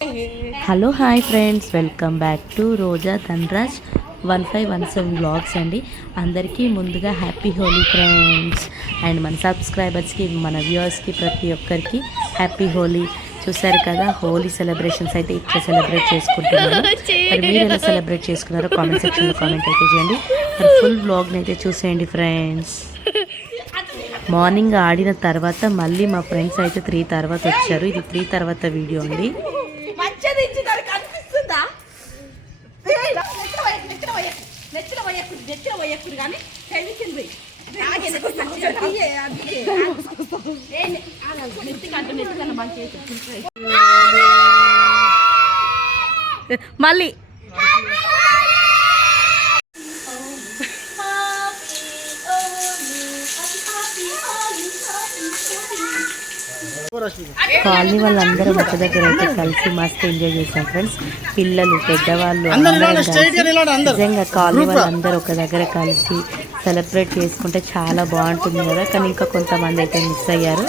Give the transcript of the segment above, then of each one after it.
Hello hi friends, welcome back to Roja Dhanraj 1517 blogs అండి. అందరికీ ముందుగా హ్యాపీ హోలీ ఫ్రెండ్స్. అండ్ మన సబ్స్క్రైబర్స్కి, మన వ్యూవర్స్కి, ప్రతి ఒక్కరికి హ్యాపీ హోలీ. చూసారు కదా, హోలీ సెలబ్రేషన్స్ అయితే ఇట్లా సెలబ్రేట్ చేసుకుంటున్నారు. మరి మీరు ఎలా సెలబ్రేట్ చేసుకున్నారో కామెంట్ సెక్షన్లో కామెంట్ అయితే చేయండి. మరి ఫుల్ బ్లాగ్ని అయితే చూసేయండి ఫ్రెండ్స్. మార్నింగ్ ఆడిన తర్వాత మళ్ళీ మా ఫ్రెండ్స్ అయితే 3 తర్వాత వచ్చారు. ఇది 3 తర్వాత వీడియో అండి. మళ్ళీ కాలనీ వాళ్ళందరూ ఒక దగ్గర అయితే కలిసి మస్తు ఎంజాయ్ చేశాం ఫ్రెండ్స్. పిల్లలు, పెద్దవాళ్ళు నిజంగా కాలనీ వాళ్ళందరూ ఒక దగ్గర కలిసి సెలబ్రేట్ చేసుకుంటే చాలా బాగుంటుంది కదా. కానీ ఇంకా కొంతమంది అయితే మిస్ అయ్యారు.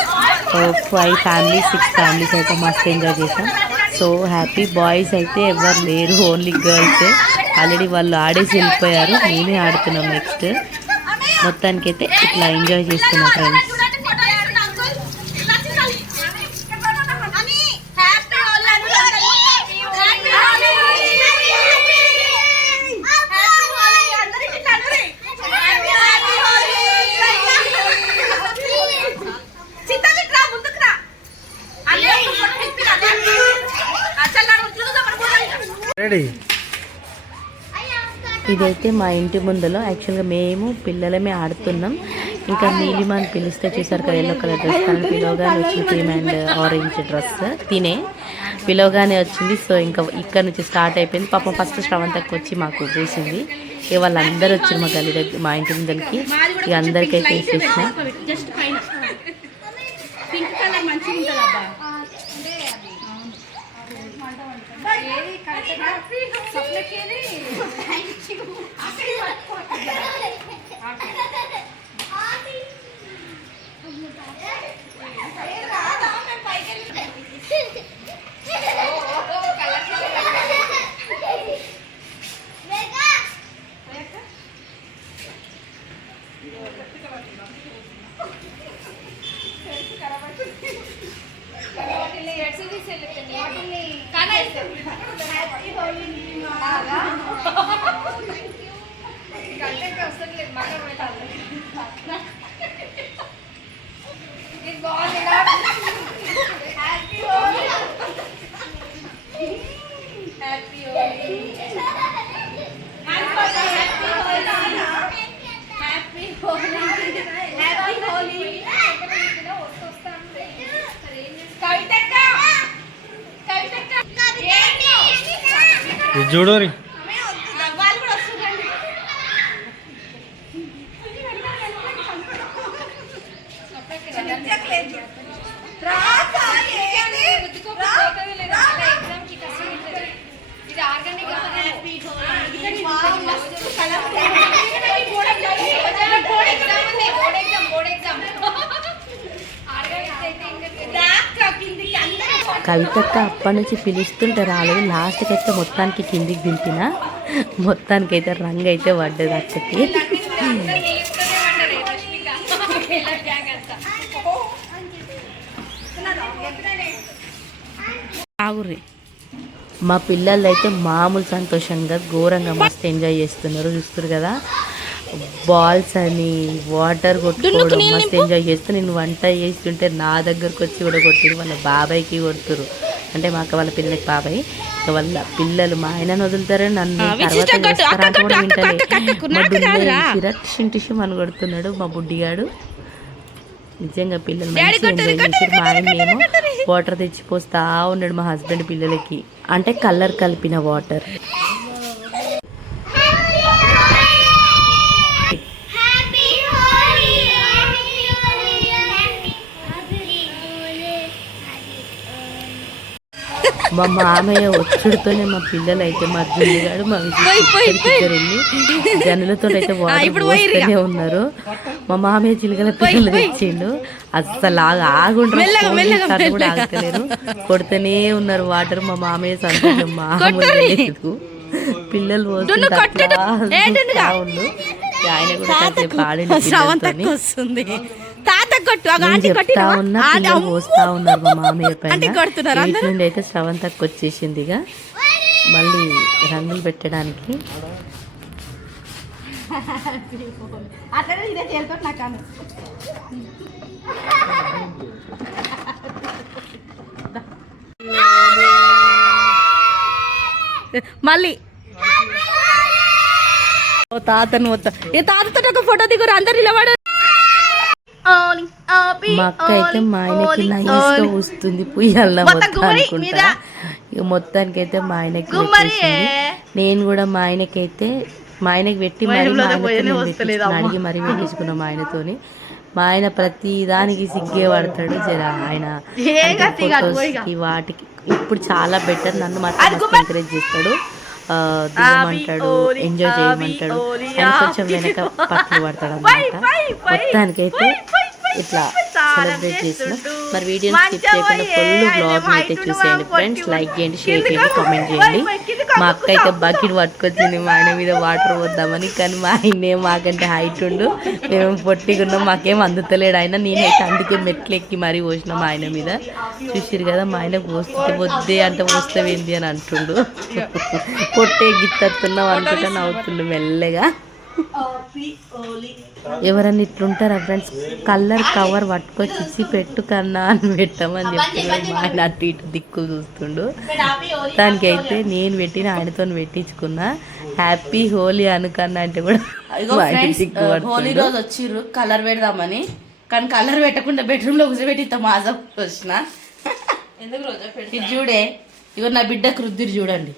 5 ఫ్యామిలీస్ 6 ఫ్యామిలీస్ అయితే మస్తు ఎంజాయ్ చేశాం. So happy. బాయ్స్ అయితే ఎవరు లేరు, ఓన్లీ గర్ల్సే. ఆల్రెడీ వాళ్ళు ఆడేసి వెళ్ళిపోయారు, మేమే ఆడుతున్నాం నెక్స్ట్. మొత్తానికైతే ఇట్లా ఎంజాయ్ చేస్తున్నాం ఫ్రెండ్స్. ఇదైతే మా ఇంటి ముందులో యాక్చువల్గా మేము పిల్లలమే ఆడుతున్నాం. ఇంకా నీలిమాని పిలిస్తే చూసారు కదా, ఎల్లో కలర్ డ్రెస్. కానీ పిలవగానే వచ్చింది క్రీమ్ అండ్ ఆరెంజ్ డ్రెస్. పిలవగానే వచ్చింది. సో ఇంకా ఇక్కడ నుంచి స్టార్ట్ అయిపోయింది. పాపం ఫస్ట్ శ్రవంతకు వచ్చి మాకు చూసింది. ఇక వాళ్ళందరూ వచ్చారు మా గల్లి దగ్గర, మా ఇంటి ముందరికి. ఇక అందరికైతే వేసేసిన जोड़ो रे కవితక్క అప్పటి నుంచి పిలుస్తుంటే రాలేదు. లాస్ట్కి అయితే మొత్తానికి కిందికి దింపిన. మొత్తానికైతే రంగు అయితే పడ్డది అక్కకి. మా పిల్లలు అయితే మామూలు సంతోషంగా ఘోరంగా మస్తు ఎంజాయ్ చేస్తున్నారు. చూస్తారు కదా, బాల్స్ అని వాటర్ కొట్టుకోవడం మస్తు ఎంజాయ్ చేస్తూ. నేను వంట చేస్తుంటే నా దగ్గరకు వచ్చి కూడా కొట్టిరు. వాళ్ళ బాబాయ్కి కొడుతురు. అంటే మాకు వాళ్ళ పిల్లలకి బాబాయ్. వాళ్ళ పిల్లలు మా ఆయనను వదులుతారని నన్ను తర్వాత కూడా వింటలే. టిషం అని కొడుతున్నాడు మా బుడ్డిగాడు. నిజంగా పిల్లలు మంచిగా ఎంజాయ్ చేశారు. మా ఆయన ఏమో వాటర్ తెచ్చిపోస్తా ఉన్నాడు మా హస్బెండ్ పిల్లలకి. అంటే కలర్ కలిపిన వాటర్. మా మామయ్య వచ్చుడితోనే మా పిల్లలు అయితే మా జుల్లిగాడు మా విజయ్ వెళ్ళి జనులతో అయితే వాటర్ ఉన్నారు. మా మామయ్య చిలుకల పిల్లలు తెచ్చిండు. అస్సలు ఆగుంటారు కూడా ఆగలేరు, కొడుతూనే ఉన్నారు వాటర్. మా మామయ్య సంతోషం మామూలు లేదు. పిల్లలు పోతుండు. ఆయన కూడా పాడింది. చెప్తా ఉన్నా పిల్లలు పోస్తా ఉన్నారు మా మామయ్య పైన. నుండి అయితే శ్రవంతకు వచ్చేసింది ఇక మళ్ళీ రంగులు పెట్టడానికి. మళ్ళీ తాతను తాతతో ఒక ఫోటో దిగురు అందరు నిలబడు. మా అక్క అయితే మా ఆయనకి నైస్గా వస్తుంది పుయ్యాల అనుకుంటా. ఇక మొత్తానికి అయితే మా ఆయనకి నేను కూడా మా ఆయనకి పెట్టి అడిగి మరీ పెట్టించుకున్నాం మా ఆయనతోని. మా ఆయన ప్రతి దానికి సిగ్గే పడతాడు జర. ఆయన ఫొటోస్కి వాటికి ఇప్పుడు చాలా బెటర్. నన్ను మాత్రం ఎంకరేజ్ చేస్తాడు, దిగమంటాడు, ఎంజాయ్ చేయమంటాడు. ఆయన కొంచెం వెనక పట్లు పడతాడు అన్నమాట. మొత్తానికైతే ఇట్లా సెలబ్రేట్ చేసిన. మరి వీడియోని స్కిప్ చేయకుండా ఫుల్ బ్లాగ్ అయితే చూసేయండి ఫ్రెండ్స్. లైక్ చేయండి, షేర్ చేయండి, కామెంట్ చేయండి. మా అక్క అయితే బకెట్ పట్టుకొచ్చింది మా ఆయన మీద వాటర్ పోద్దామని. కానీ మా ఆయనే మాకంటే హైట్ ఉండు, మేము పొట్టిగున్నాం, మాకేం అందుతలేడు ఆయన. నేనైతే అందుకే మెట్లు ఎక్కి మరీ పోసిన మా ఆయన మీద. చూసిరు కదా మా ఆయన పోస్తుంటే వద్దే అంటే పోస్తావేంది అని అంటుండు. పొట్టే గిత్తస్తున్నావు అనుకుంటా నవ్వుతుండు మెల్లగా. ఎవరన్నా ఇట్లుంటారా ఫ్రెండ్స్, కలర్ కవర్ పట్టుకొచ్చి ఇచ్చి పెట్టు కన్నా అని పెట్టమని చెప్తున్నాడు. మా ఆయన అటు ఇటు దిక్కు చూస్తుండు. దానికైతే నేను పెట్టిన ఆయనతో పెట్టించుకున్నా. హ్యాపీ హోలీ అనుకన్నా అంటే కూడా హోలీ రోజు వచ్చిర్రు కలర్ పెడదామని. కానీ కలర్ పెట్టకుండా బెడ్రూమ్ లో కూర్చోబెట్టి ఇంత మాజా వచ్చిన. ఇది చూడే, ఇగో నా బిడ్డకు రుద్దిరి చూడండి.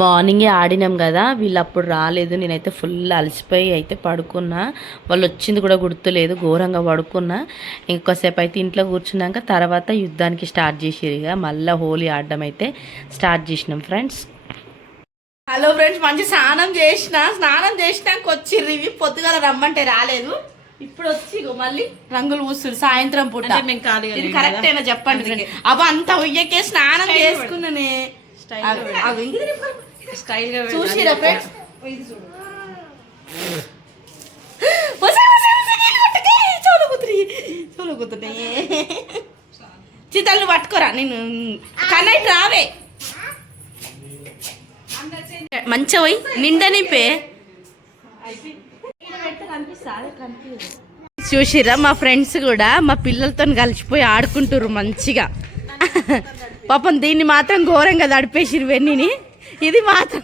మార్నింగే ఆడినాం కదా, వీళ్ళు అప్పుడు రాలేదు. నేనైతే ఫుల్ అలసిపోయి అయితే పడుకున్నా. వాళ్ళు వచ్చింది కూడా గుర్తులేదు, ఘోరంగా పడుకున్నా. ఇంకోసేపు అయితే ఇంట్లో కూర్చున్నాక తర్వాత యుద్ధానికి స్టార్ట్ చేసిరు. ఇక మళ్ళీ హోలీ ఆడడం అయితే స్టార్ట్ చేసినాం ఫ్రెండ్స్. హలో ఫ్రెండ్స్, మంచి స్నానం చేసినాక వచ్చిర్రు. ఇవి పొద్దుగాల రమ్మంటే రాలేదు, ఇప్పుడు వచ్చి మళ్ళీ రంగులు పూస్తారు సాయంత్రం పూట. ఇది కరెక్ట్ అయినా చెప్పండి. అబ్బా అంత ఉయ్యకే స్నానం చేసుకున్నానే. చూసిరా ఫ్రెండ్స్, చితలు పట్టుకోరా నేను కన్నైట్ రావే మంచిగా పోయి నిండా నింపే. చూసిరా మా ఫ్రెండ్స్ కూడా మా పిల్లలతో కలిసిపోయి ఆడుకుంటారు మంచిగా. పాపం దీన్ని మాత్రం ఘోరంగా తడిపేసిరు వెన్నీని. ఇది మాత్రం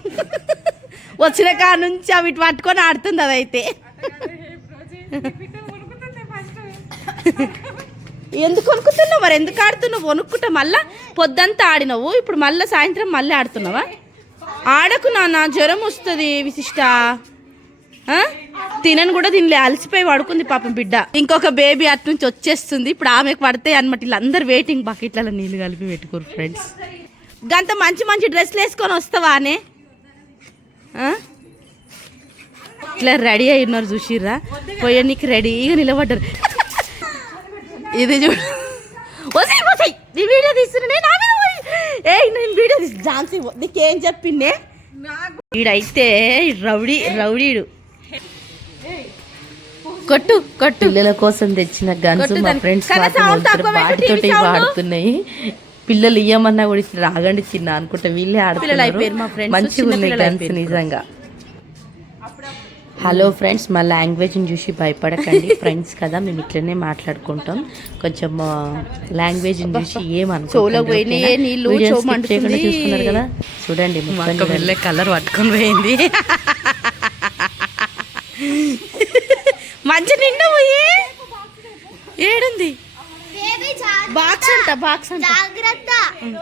వచ్చిన కా నుంచి అవి పట్టుకొని ఆడుతుంది. అదైతే ఎందుకు వణుకుతున్నావు మరి, ఎందుకు ఆడుతున్నావు? వణుక్కుంటా మళ్ళా పొద్దంతా ఆడినావు, ఇప్పుడు మళ్ళీ సాయంత్రం మళ్ళీ ఆడుతున్నావా? ఆడకు నాన్న, జ్వరం వస్తుంది. విశిష్ట తినను కూడా తినలే, అలసిపోయి పడుకుంది పాపం బిడ్డ. ఇంకొక బేబీ అటు నుంచి వచ్చేస్తుంది, ఇప్పుడు ఆమెకు పడతాయి అనమాట. వీళ్ళందరూ వెయిటింగ్, బకెట్లలో నీళ్ళు కలిపి పెట్టుకోరు ఫ్రెండ్స్. గంత మంచి మంచి డ్రెస్లు వేసుకొని వస్తావానే, ఇట్లా రెడీ అయి ఉన్నారు చూసిర్రా. పోయడానికి రెడీగా నిలబడ్డారు. ఇది చూడు, వసాయి వసాయి నీ వీడియో తీస్తున్నా. నేను వీడియో తీసి ఝాన్సీ నీకేం చెప్పిండే. వీడైతే రౌడీడు. కొట్టు కొట్టు, పిల్లల కోసం తెచ్చిన గన్స్ మా ఫ్రెండ్స్ వాటితోటి వాడుతున్నాయి. పిల్లలు ఇయ్యమన్నా కూడా రాగండి చిన్న అనుకుంటా వీళ్ళే ఆడుతున్నారు. మంచిగా ఉన్నాయి గన్స్ నిజంగా. హలో ఫ్రెండ్స్, మా లాంగ్వేజ్ని చూసి భయపడకండి ఫ్రెండ్స్ కదా, మేము ఇట్లనే మాట్లాడుకుంటాం. కొంచెం లాంగ్వేజ్ని చూసి చూస్తున్నారు కదా, చూడండి వెళ్ళే కలర్ పట్టుకొని పోయింది. మంచి నిండా పోయి ఏడుంది బాక్స్ అంట, బాక్స్ అంట.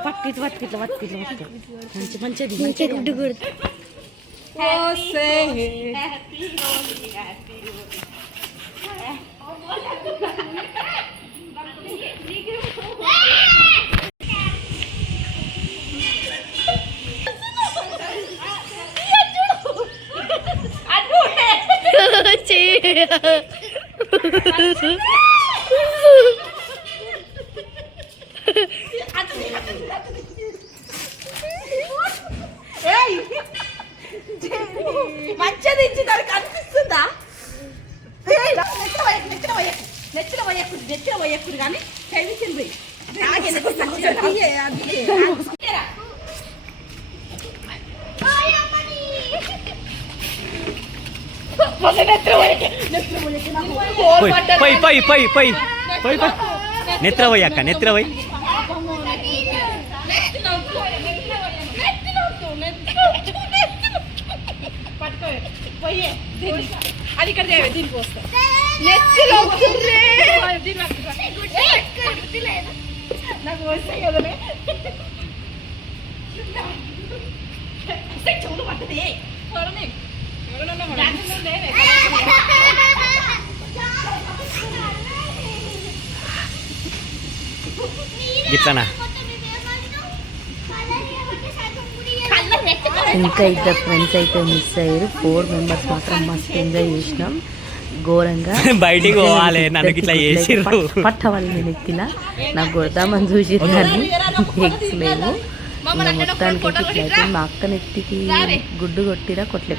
పట్టు మంచి మంచిది. మంచిది ఇచ్చి దానికి అనిపిస్తుందా? నెచ్చిన పోయకుడు కానీ చదివించింది నెత్ర పోయి అక్క నెత్ర పోయి అది ఇక్కడ దీనికి వస్తా నాకు వస్తాయి కదనే చెవులు పట్టది గిట్లనా ఇంకా ఇద్దరు ఫ్రెండ్స్ అయితే మిస్ అయ్యారు. 4 మెంబర్స్ మాత్రం మస్తు ఎంజాయ్ చేసినాం ఘోరంగా. బయటికి పోవాలి నన్ను ఇట్లా చేసిర్రు పట్టవాలి నేను ఎక్కిన నాకు కొడదామని చూసి కానీ ఎక్స్ లేవు. మొత్తానికి ఇట్లయితే మా అక్క నెత్తికి గుడ్డు కొట్టిరా కొట్లే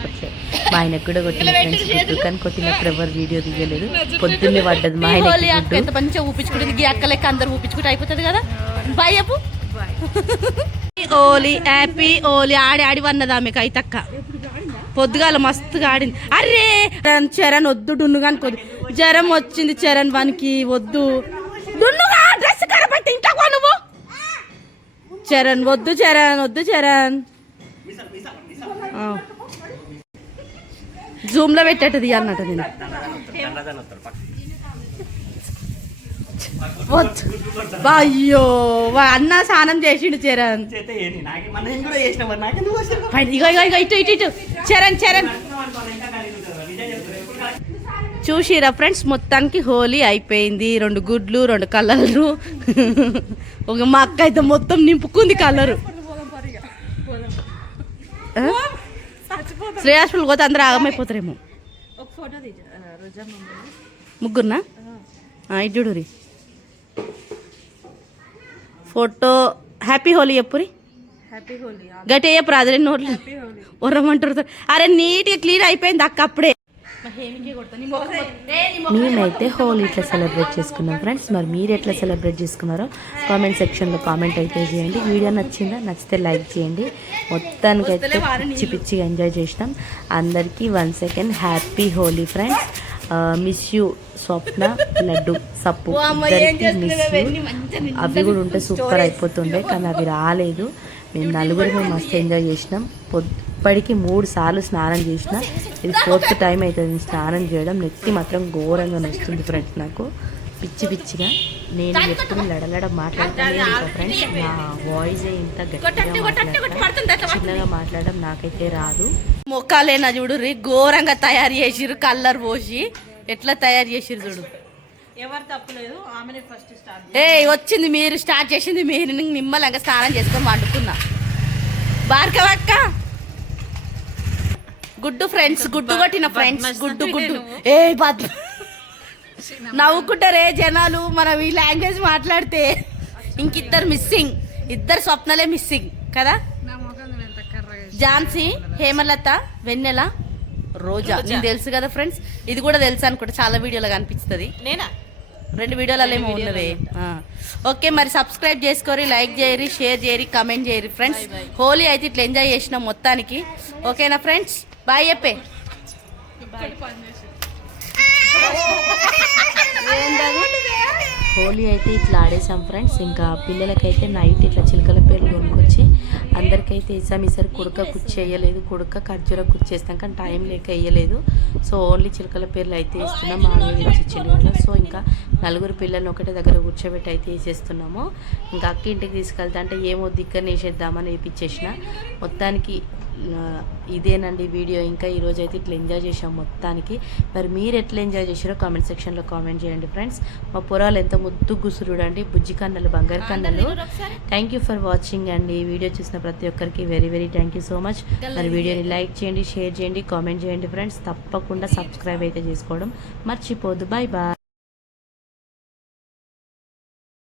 మా ఆయనకు కూడా కొట్టిన ఫ్రెండ్స్ గుడ్డు కానీ కొట్టినప్పుడు ఎవరు వీడియో తీయలేదు. పొద్దున్నే పడ్డది మా ఆయన. ఎంత మంచిగా ఊపించుకుంటుంది అక్క లెక్క అందరు ఊపించుకుంటే అయిపోతుంది కదా. బాయ్ చెప్పు. ఓలీ హ్యాపీ ఓలీ ఆడి వన్నదా మీకు అయితక్క పొద్దుగాల మస్తుగా ఆడింది. అరే చరణ్ వద్దు డున్ను కానీ కొద్దు జ్వరం వచ్చింది చరణ్ వానికి వద్దు డున్నుగా డ్రెస్ కరబట్టి ఇంట్లో నువ్వు చరణ్ వద్దు చరణ్ జూమ్ లో పెట్టేటది అన్నట్టు నేను అయ్యో అన్న స్నానం చేసిండు చరణ్. ఇటు చరణ్ చూసిరా ఫ్రెండ్స్ మొత్తానికి హోలీ అయిపోయింది. 2 గుడ్లు 2 కలర్లు ఒక మా అక్క అయితే మొత్తం నింపుకుంది కలరు. శ్రేయాస్పుల్ పోతే అందరూ ఆగమైపోతారేమో. ముగ్గురునా ఇడ్డు రీ ఫోటో హ్యాపీ హోలీ చెప్పురి గట్టి చెప్పురు అదే నోట్లు ఉర్రమంటారు. అరే నీట్గా క్లీన్ అయిపోయింది అక్క అప్పుడే. మేమైతే హోలీ ఇట్లా సెలబ్రేట్ చేసుకున్నాం ఫ్రెండ్స్. మరి మీరు ఎట్లా సెలబ్రేట్ చేసుకున్నారో కామెంట్ సెక్షన్లో కామెంట్ అయితే చేయండి. వీడియో నచ్చితే లైక్ చేయండి. మొత్తానికైతే పిచ్చిగా ఎంజాయ్ చేసినాం. అందరికీ 1 second happy Holi friends. Miss you Swapna Laddu Sappu ఇద్దరికి మిస్ యూ. అవి కూడా ఉంటే సూపర్ అయిపోతుండే కానీ అవి రాలేదు. మేము 4 మస్తు ఎంజాయ్ చేసినాం. ఇప్పటికి 3 సార్లు స్నానం చేసిన ఇది 4th టైం అవుతుంది స్నానం చేయడం. నెత్తి మాత్రం ఘోరంగా నొస్తుంది ఫ్రెండ్స్. నాకు పిచ్చిగా నేను ఎప్పుడు లడలడ మాట్లాడతాను ఫ్రెండ్స్. నా వాయిస్ ఇంత గట్టిగా చిన్నగా మాట్లాడడం నాకైతే రాదు. మొక్కలేనా చూడు ఘోరంగా తయారు చేసిర్రు కలర్ పోసి ఎట్లా తయారు చేసిర్రు చూడు. ఎవరు తప్పలేదు ఆమెనే ఫస్ట్ స్టార్ట్ వచ్చింది మీరు స్టార్ట్ చేసింది మీరు. నిమ్మలంగా స్నానం చేసుకొని వండుకున్నా భార్గవక్క గుడ్డు ఫ్రెండ్స్ గుడ్డు కొట్టిన ఫ్రెండ్స్ గుడ్డు ఏ బాధ నవ్వుకుంటారే జనాలు మనం ఈ లాంగ్వేజ్ మాట్లాడితే. ఇంకిద్దరు మిస్సింగ్, ఇద్దరు స్వప్నలే మిస్సింగ్ కదా. ఝాన్సీ, హేమలత, వెన్నెల, రోజా నీకు తెలుసు కదా ఫ్రెండ్స్. ఇది కూడా తెలుసు అనుకుంటా చాలా వీడియోలో కనిపిస్తుంది. నేనా 2 వీడియోలలో ఏమో ఉన్నది. ఓకే మరి సబ్స్క్రైబ్ చేసుకోరి, లైక్ చేయరి, షేర్ చేయరి, కమెంట్ చేయరి ఫ్రెండ్స్. హోలీ అయితే ఇట్లా ఎంజాయ్ చేసినాం మొత్తానికి. ఓకేనా ఫ్రెండ్స్ బాయ్ చెప్పే. హోలీ అయితే ఇట్లా ఆడేసాం ఫ్రెండ్స్. ఇంకా పిల్లలకైతే నైట్ ఇట్లా చిలకల పేర్లు కొనుక్కొచ్చి అందరికైతే వేసాం. ఈసారి కుడక కుచ్చేయలేదు, కుడక ఖర్జూర కుచ్చేస్తాం కానీ టైం లేక వేయలేదు. సో ఓన్లీ చిలకల పేర్లు అయితే వేస్తున్నాం. మామూలు వేసిచ్చిండు. సో ఇంకా 4 పిల్లల్ని ఒకటే దగ్గర కూర్చోబెట్టి అయితే వేసేస్తున్నాము. ఇంకా అక్క ఇంటికి తీసుకెళ్తా అంటే ఏమో దిక్కని వేసేద్దామని వేపించేసిన. మొత్తానికి ఇదేనండి వీడియో. ఇంకా ఈరోజు అయితే ఇట్లా ఎంజాయ్ చేసాం మొత్తానికి. మరి మీరు ఎట్లా ఎంజాయ్ చేసారో కామెంట్ సెక్షన్లో కామెంట్ చేయండి ఫ్రెండ్స్. మా పొరాలు ఎంత ముద్దు గుసురుడండి, బుజ్జి కన్నలు, బంగారు కన్నలు. థ్యాంక్ యూ ఫర్ వాచింగ్ అండి. వీడియో చూసిన ప్రతి ఒక్కరికి very very thank you so much. మరి వీడియోని లైక్ చేయండి, షేర్ చేయండి, కామెంట్ చేయండి ఫ్రెండ్స్. తప్పకుండా సబ్స్క్రైబ్ అయితే చేసుకోవడం మర్చిపోద్దు. Bye bye.